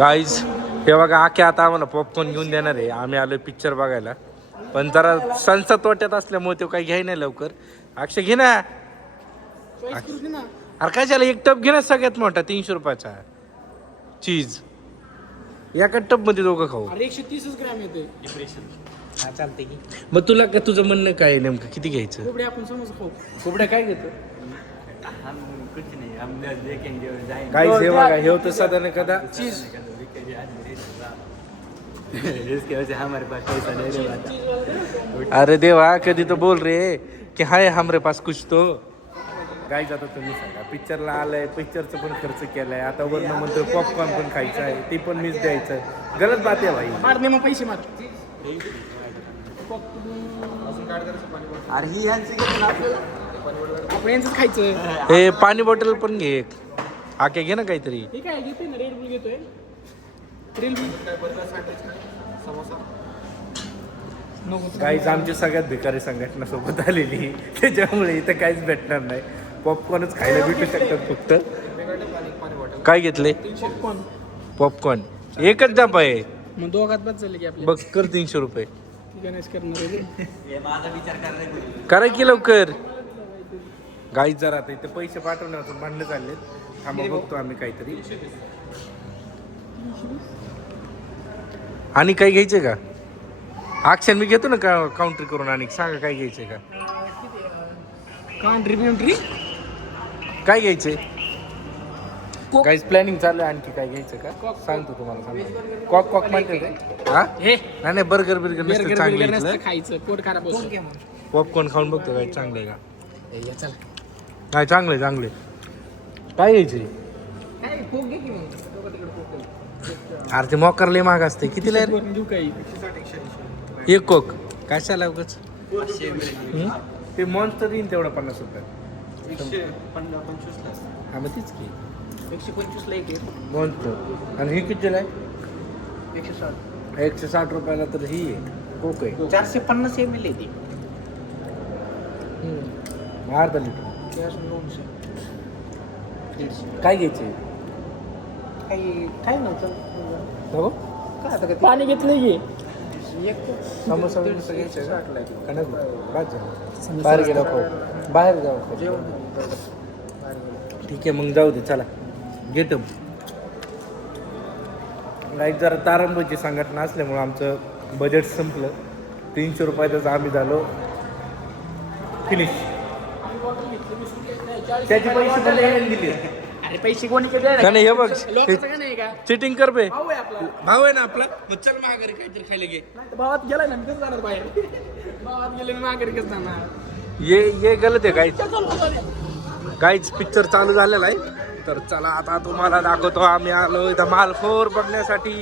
Guys हे बघा आखे आता आम्हाला पॉपकॉर्न घेऊन देणार आहे. आम्ही आलो पिक्चर बघायला, पण जरा संसा तोट्यात असल्यामुळे तो काही घ्याय नाही लवकर. अक्षय घे ना. अरे काय झालं, एक टप घे ना सगळ्यात मोठा 300 रुपयाचा चीज. एका टप मध्ये दोघं खाऊ. 130 ग्रॅम येते. हा चालते की. मग तुला काय, तुझं म्हणणं काय आहे नेमकं, किती घ्यायचं? कोबड्या आपण समज खाऊ. कोबड्या काय घेतो? काय हे बघा, हे होतं साधारण कदा चीज. अरे देवा, कधी तो बोल रे की हाय हमरे पास कुछ तो. काय जातं तुम्ही सांगा, पिक्चरला आलंय, पिक्चरचं पण खर्च केलाय, आता वरनं म्हणतो पॉपकॉर्न पण खायचं आहे, ते पण मीच द्यायचं. गलत बात आहे भाई. मार दे मग पैसे मार. अरे ही आपण यांचंच खायचं. हे पाणी बॉटल पण घे एक. आके घे ना काहीतरी. हे काय घेतोय ना, रेड बुल घेतोय. रेड बुल काहीच आमची सगळ्यात भिकारी संघटना सोबत आलेली, त्याच्यामुळे इथं काहीच भेटणार नाही. पॉपकॉर्नच खायला भेटू शकतात फक्त. काय घेतले? पॉपकॉर्न. पॉपकॉर्न एकच डबा आहे. मग दोघात बस झाले की आपले. बघ कर 300 रुपये. गणेश करणार आहे. करा की लवकर. गाईच जरा आता इथे पैसे पाठवण्यातून भांडणं चालले. आम्ही बघतो आम्ही काहीतरी. आणि काही घ्यायचे का? अक्षर मी घेतो ना काउंटर करून. आणि सांगा काय घ्यायचंय का? काउंट्री बिउंट्री काय घ्यायचंय? काहीच प्लॅनिंग चालू आहे. आणखी काय घ्यायचं का सांगतो तुम्हाला. सांगा कॉक कॉक म्हणते ते. हा हे नाही नाही, बर्गर बिर्गर नसतं चांगलं इथलं. खायचं, पोट खराब होतं. पॉपकॉर्न खाऊन बघतो काय चांगलं आहे का. या चल. नाही चांगलं आहे, चांगलं आहे. काय घ्यायचंय? काय कोक घे की मग. दोघं तिकडे कोक. अरे ते मॉकर लय महाग असते. कितीला आहे रे? देऊ काही. एक कोक कशाला उगाच. ते मॉन्स्टर येईन तेवढा 50 रुपयात. 125 हा मग तीच की 125 ला एक आहे. मॉन्स्टर. आणि ही कितीला आहे? 160. 160 रुपयाला तर ही आहे कोक आहे. 450 ml आहे ती. अर्धा लिटर. कॅश 900. काय घ्यायचे? काय नव्हतं. हो काय आता पाणी घेतलं की एक समोसा बिमोसा घ्यायचे का नाही? बाद झालं. बाहेर गेलो खाऊ. बाहेर जाऊ खाऊ. जेवण. ठीक आहे मग जाऊ दे चला. गेट लाईक जरा तारंबची संघटना असल्यामुळं आमचं बजेट संपलं. 300 रुपयातच आम्ही झालो फिनिश. त्याचे पैसे मला यायला दिले. अरे पैसे कोणी केले का नाही? हे बघ लोकांचं का नाही का? चिटिंग कर बे. भाऊ आहे आपला. भाऊ आहे ना आपला. मग चल माघारी काहीतरी खायला घे. नाही तर भावात गेलाय ना, कसं जाणार बाहेर? भावात गेले ना माघारी कसं जाणार? ये गलत आहे काहीच. काहीच पिक्चर चालू झालेला आहे. तर चला आता तुम्हाला दाखवतो. आम्ही आलो इथं मालखोर बघण्यासाठी.